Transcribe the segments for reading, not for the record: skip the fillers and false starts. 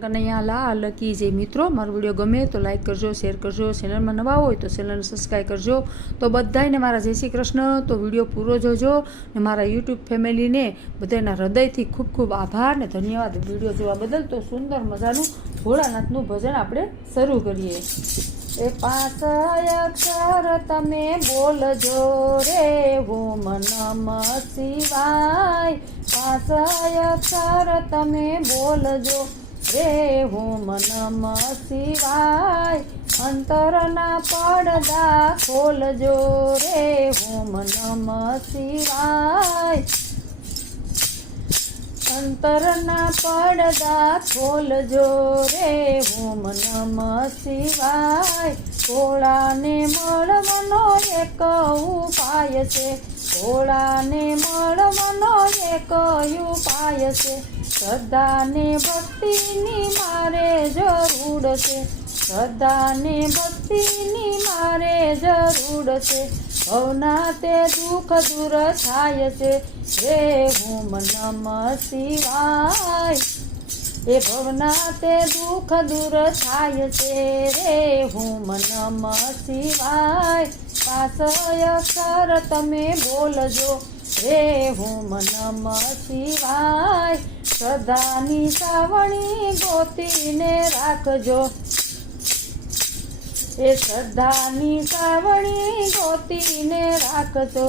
કનૈયા લાલ કી જય મિત્રો, મારો વિડીયો ગમે તો લાઈક કરજો, શેર કરજો, ચેનલમાં નવા હોય તો ચેનલને સબસ્ક્રાઈબ કરજો. તો બધાને મારા જય શ્રી કૃષ્ણ. તો વિડીયો પૂરો જોજો ને મારા યુટ્યુબ ફેમિલીને બધાના હૃદયથી ખૂબ ખૂબ આભાર ને ધન્યવાદ વિડીયો જોવા બદલ. તો સુંદર મજાનું ભોળાનાથનું ભજન આપણે શરૂ કરીએ. એ 5 અક્ષર તમે બોલજો રે ઓમ નમઃ શિવાય. 5 અક્ષર તમે બોલજો રે ઓમ નમઃ શિવાય. અંતરના પડદા ખોલજો રે ઓમ નમઃ શિવાય. અંતરના પડદા ખોલજો રે ઓમ નમઃ શિવાય. ભોળાને મળવાનો એક ઉપાય છે, ભોળાને મળવાનો એક ઉપાય છે. શ્રદ્ધાને ભક્તિની મારે જરૂર છે, શ્રદ્ધાને ભક્તિની મારે જરૂર છે. ભવના તે દુઃખ દૂર થાય છે રે ઓમ નમઃ શિવાય. એ ભવના તે દુઃખ દૂર થાય છે રે ઓમ નમઃ શિવાય. 5 અક્ષર તમે બોલજો રે ઓમ નમઃ શિવાય. શ્રદ્ધાની સાવણી ગોતીને રાખજો, એ શ્રદ્ધાની સાવણી ગોતીને રાખજો.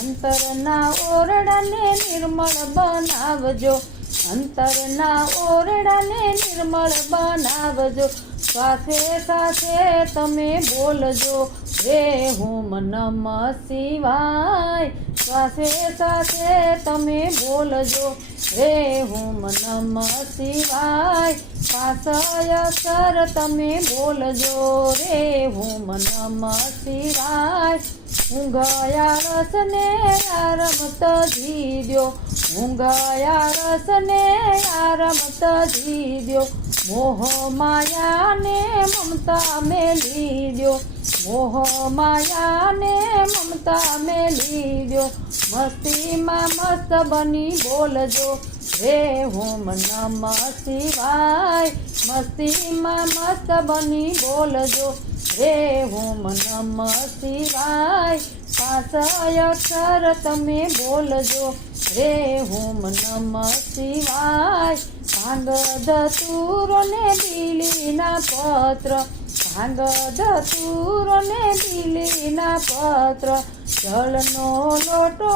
અંતરના ઓરડાને નિર્મળ બનાવજો, અંતરના ઓરડાને નિર્મળ બનાવજો. શ્વાસે સાથે તમે બોલજો રે ઓમ નમઃ શિવાય. શ્વાસે સાથે તમે બોલજો રે ઓમ નમઃ શિવાય. 5 અક્ષર તમે બોલજો રે ઓમ નમઃ શિવાય. ઊંઘયા રસને આરમત જીદ્યો, ઊંઘયા રસને આરમત જીદ્યો. મોહ માયાને મમતા મેલી દ્યો, મોહ માયાને મમતા મેલી દ્યો. મસ્તીમાં મસ્ત બની બોલજો રે ઓમ નમઃ શિવાય. મસ્તીમાં મસ્ત બની બોલજો રે ઓમ નમઃ શિવાય. 5 અક્ષર તમે બોલજો રે ઓમ નમઃ શિવાય. ભાંગ ધતુરો ને બીલીના પત્ર, ભાંગ ધતુરો ને બીલીના પત્ર. જળનો લોટો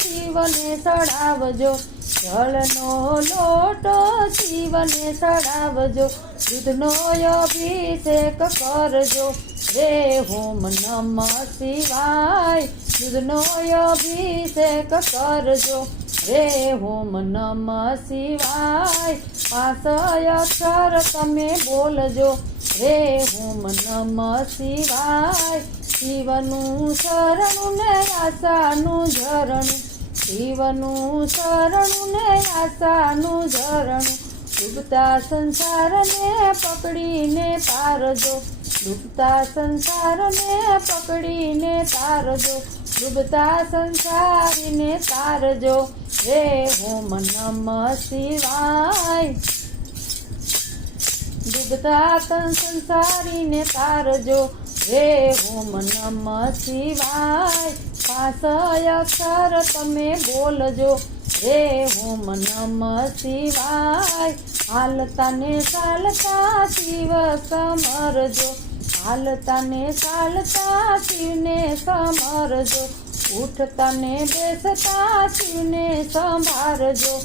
શિવને ચડાવજો, જળનો લોટો શિવને ચડાવજો. દૂધનો અભિષેક કરજો રે ઓમ નમઃ શિવાય. દૂધનો અભિષેક કરજો રે ઓમ નમઃ શિવાય. 5 અક્ષર તમે બોલજો રે ઓમ નમઃ શિવાય. શિવનું શરણું ને આશાનું ઝરણું, શિવનું શરણું ને આશાનું ઝરણું. ડૂબતા સંસારને પકડીને તારજો, ડૂબતા સંસારને પકડીને તારજો. ડૂબતા સંસારીને તારજો રે ઓમ નમઃ શિવાય. ડૂબતા સંસારીને તારજો રે ઓમ નમઃ શિવાય. 5 અક્ષર તમે બોલજો રે ઓમ નમઃ શિવાય. હાલતા ને ચાલતા શિવ સમરજો, હાલતા ને ચાલતા શિવને સમરજો. ઉઠતા ને બેસતા શિવને સંભાળજો,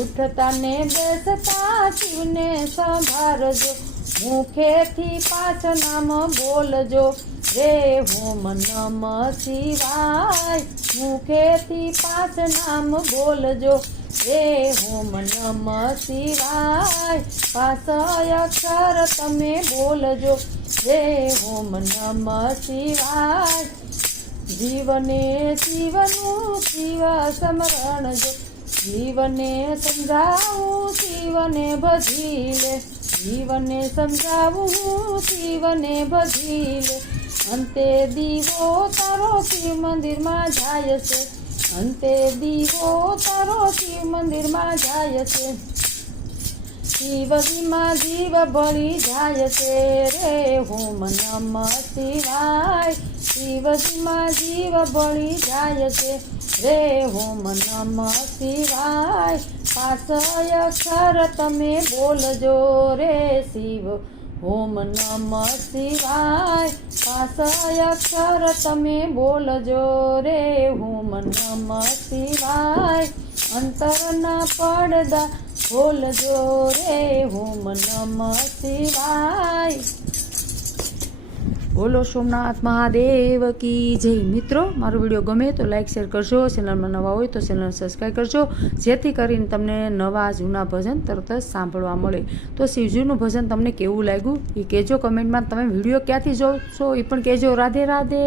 ઉઠતા ને બેસતા શિવને સંભાળજો. મુખેથી 5 નામ બોલજો રે ઓમ નમઃ શિવાય. મુખેથી 5 નામ બોલજો રે ઓમ નમઃ શિવાય. 5 અક્ષર તમે બોલજો રે ઓમ નમઃ શિવાય. જીવને શિવનું શિવ સ્મરણ જો, જીવને સમજાવું શિવને ભજી લે, જીવને સમજાવું શિવને ભજી લે. અંતે દીવો તારો શિવ મંદિરમાં જાય છે, અંતે દીવો તારો શિવ મંદિરમાં જાય છે. શિવજીમાં જીવ ભળી જાય છે રે ઓમ નમઃ શિવાય. શિવજીમાં જીવ ભળી જાય છે રે ઓમ નમઃ શિવાય. 5 અક્ષર તમે બોલજો રે શિવ ઓમ નમઃ શિવાય. 5 અક્ષર તમે બોલજો રે ઓમ નમઃ શિવાય. અંતરના પડદા બોલજો રે ઓમ નમઃ શિવાય. બોલો સોમનાથ મહાદેવ કી જય. મિત્રો મારો વિડીયો ગમે તો લાઈક શેર કરજો. ચેનલમાં નવા હોય તો ચેનલ સબસ્ક્રાઈબ કરજો, જેથી કરીને તમને નવા જૂના ભજન તરત જ સાંભળવા મળે. તો શિવજીનું ભજન તમને કેવું લાગ્યું એ કહેજો કમેન્ટમાં. તમે વિડીયો ક્યાંથી જોશો એ પણ કહેજો. રાધે રાધે.